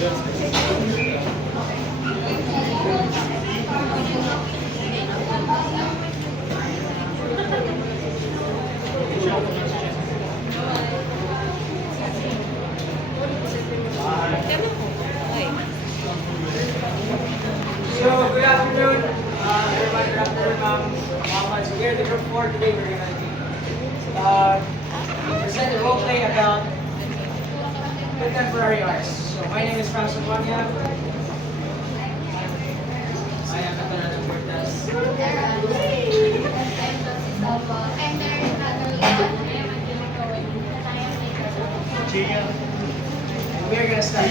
So, good afternoon, everybody. Good afternoon, Muhammad. So, we're the group 4 today. We're going to present a role play about contemporary arts. So, my name is Francis Wanya. I am Catalan of Cortez. We are going to start.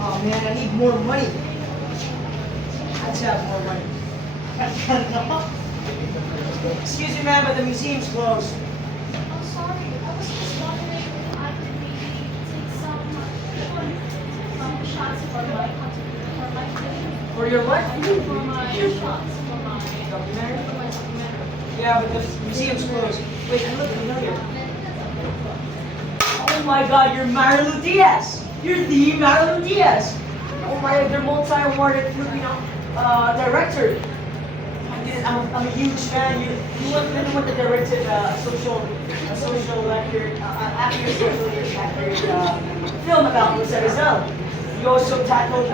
Oh man, I need more money. Let's have more money. Excuse me, ma'am, but the museum's closed. Oh, sorry. I was just wondering if I could maybe take some shots for my video. For your what? For my shots Documentary? for my documentary. Yeah, but the museum's closed. Wait, you look familiar. Oh my god, you're Marilu Diaz! You're the Marilu Diaz! Oh my god, you're multi-awarded Filipino director. I'm a huge fan. You were the one that directed a social lecture, after film about Jose Rizal. You also tackled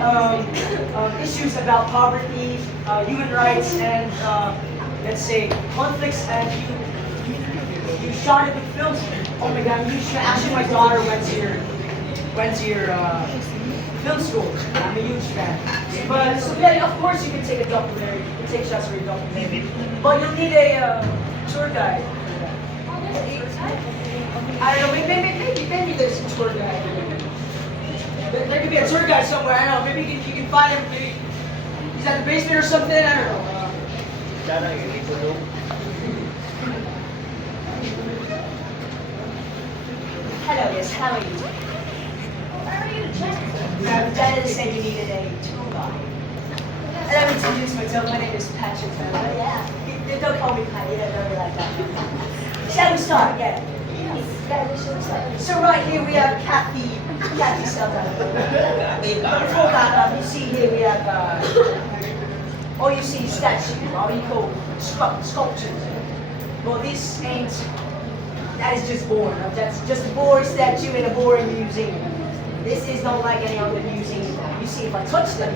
issues about poverty, human rights, and let's say conflicts. And you shot it with films. Oh my god, you should, actually my daughter went to your film school. I'm a huge fan. But so yeah, of course you can take a documentary. You can take shots for your documentary. But you'll need a tour guide. I don't know. Maybe there's a tour guide. There could be a tour guide somewhere. I don't know. Maybe you can find him. Maybe he's at the basement or something. I don't know. Hello, yes. How are you? Where are you, Jack? Dennis said you needed a tour guide. Let me introduce myself. My name is Patrick. Yeah. Don't call me Patty. Don't be like that. Shall we start? Yeah. Yeah, we should start. So right here we have Kathy Saldana. Before that, you see here we have all you see is statues, or you call sculptures. Well, this ain't. That is just boring. That's just a boring statue in a boring museum. This is not like any other museum. You see, if I touch them,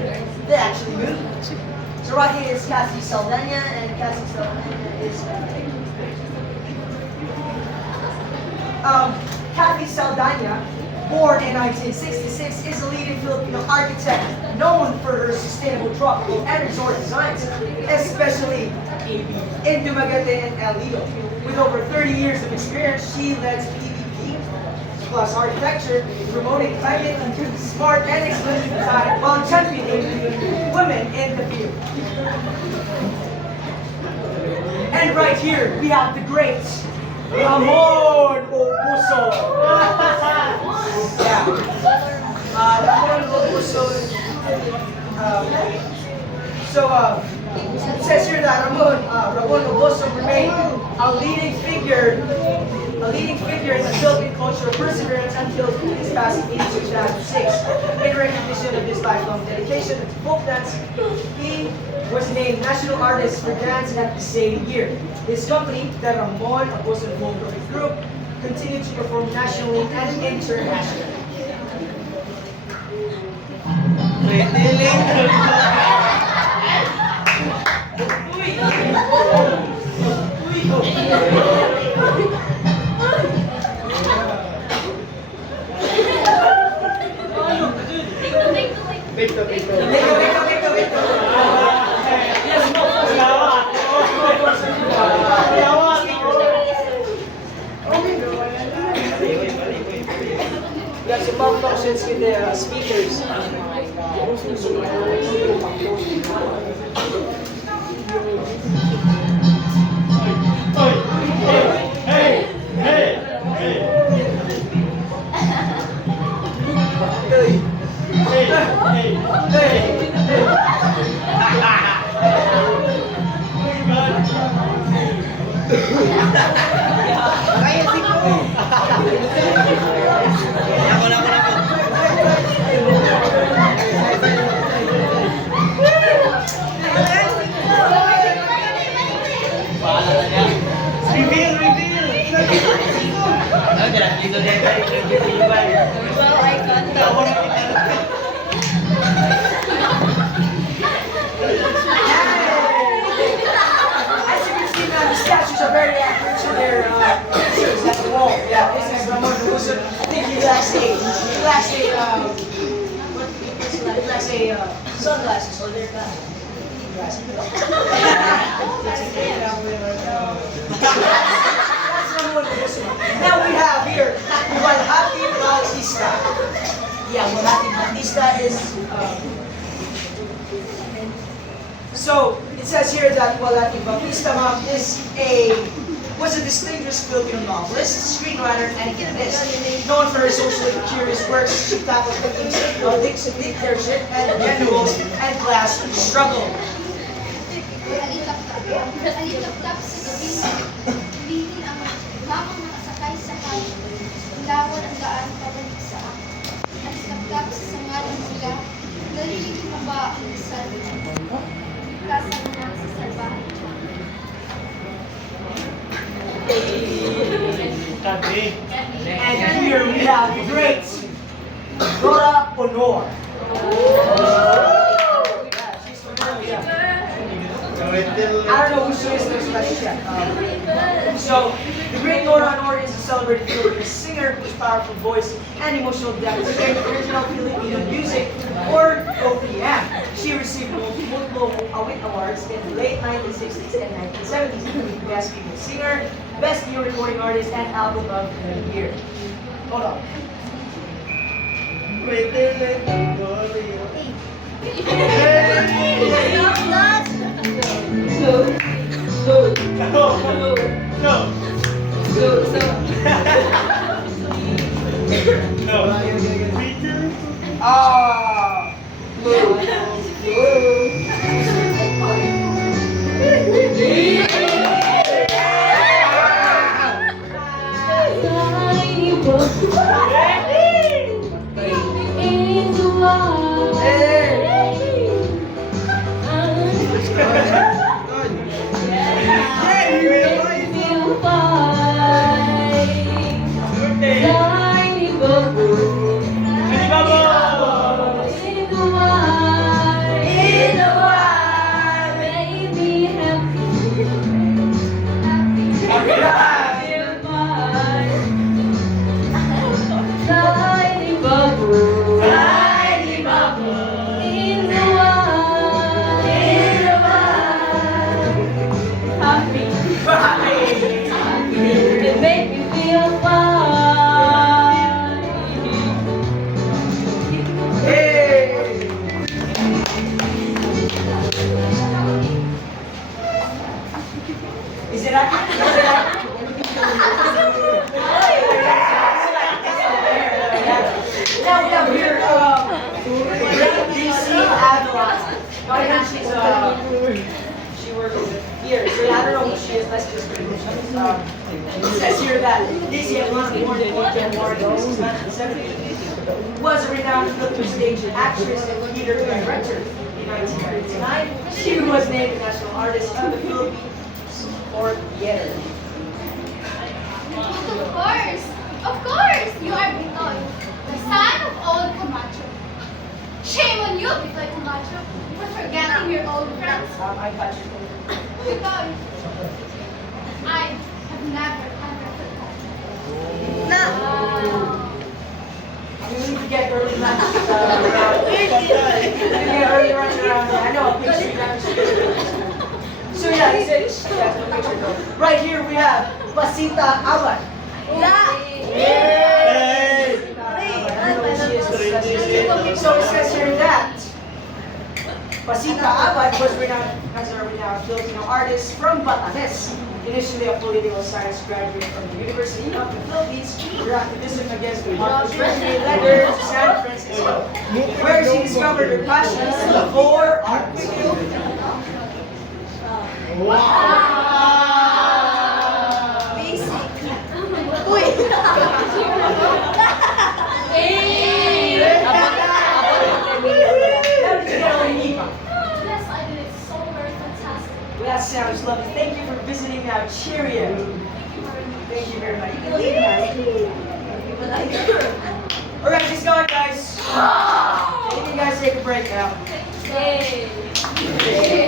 they actually move. So right here is Cassie Saldana, and Cassie Saldana is Kathy Saldana, born in 1966, is a leading Filipino architect known for her sustainable tropical and resort designs, especially in Dumaguete and El Nido. With over 30 years of experience, she leads PVP plus architecture, promoting climate, smart and exclusive design while championing women in the field. And right here, we have the great Ramon Obuso. Yeah. Ramon Obuso. It says here that Ramon Obuso remained a leading figure in the Philippine cultural perseverance until his passing in 2006. In recognition of his lifelong dedication to folk dance, he was named National Artist for Dance at the same year. His company, the Ramon Obuso Folkloric Group, continued to perform nationally and internationally. We have some malfunctions with the speakers. Hey, Well, I got As you can see now, the statues are very accurate to their pictures at the wall. Yeah, this is Ramon Russo. I think he lacks sunglasses or their glasses. That's Ramon Russo. Now we have here, Walhati Bautista. Yeah, Walhati Bautista is so it says here that Walhati Bautista was a distinguished Filipino novelist, screenwriter, and pianist. Known for her socially curious works, she tackled themes of dictatorship and generals and class struggle. Alitap-tap sa gabing tumigil ang lamang nakasakay sa hayop. Ilawan ang daan pabalik sa ako. Alitap-tap sa sangalan sila. Narinig mo ba ang isal? Kasama sa salbahe. And here we have the great Dora Honor. She's from Serbia. I don't know who she is, but she's so, the great Dora Honor is a celebrated Filipino singer whose powerful voice and emotional depth shared original Filipino music, or OPM. She received multiple Awit Awards in the late 1960s and 1970s, including Best Female Singer, Best New Recording Artist, and Album of the Year. Hold on. Ah. Is it accurate? Is it accurate? Now we have here, DC Avalon. She works here, so I don't know who she is, let's just read it. It says here that DC Avalon, born in January 1970, was a renowned Filipino stage actress and theater director. In 1999, she was named National Artist of the Philippines or theater. Of course, you are Bitoy, the son of old Camacho. Shame on you, Bitoy Camacho, for forgetting your old friends. I got you. Bitoy, I have never ever forgotten. No. You need to get early lunch around. Early lunch around. I know a picture. So yeah, he said, yeah, no picture though. Right here we have Pasita Awan. So it says here that Pasita Abad was renowned as a renowned Filipino artist from Batanes. Initially a political science graduate from the University of the Philippines, her activism against the Marcos Treasury led her to San Francisco, where she discovered her passion for art. Yes, I did. It's so very fantastic. That sounds lovely. Thank you for visiting now. Cheerio. Thank you very much. Thank you very much. You can leave now. Alright, she's going, guys. You guys take a break now. Yay!